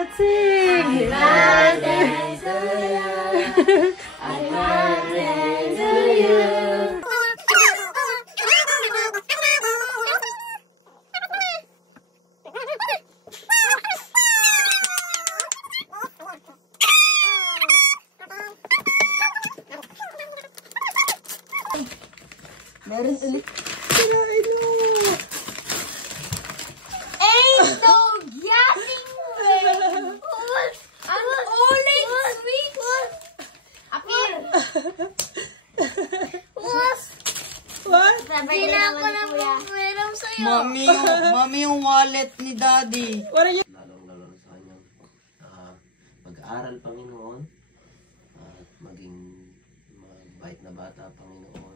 Let's sing! Happy birthday to you. Happy birthday to you. Meron ulit. Ain't no yapping way. Ang uling sweet. Apir. What? Hindi na ako nagpaparam sa'yo. Mami yung wallet ni Daddy. What are you? Lalong-lalo sa kanyang pag-aaral, Panginoon, at maging mabait na bata, Panginoon.